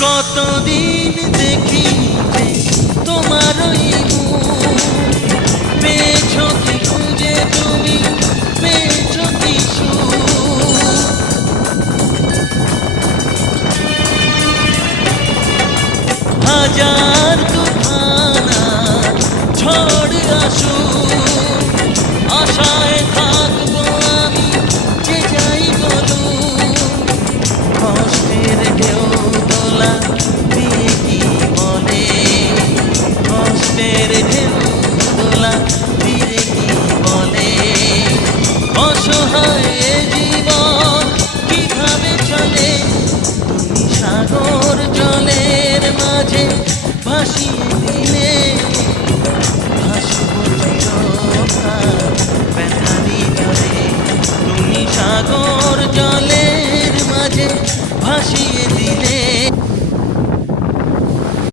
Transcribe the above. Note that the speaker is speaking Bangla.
কতদিন দেখিনি তোমার ওই মুখ, পেয়েছো কি খুঁজে তুমি, পেয়েছো কি সুখ? হাজার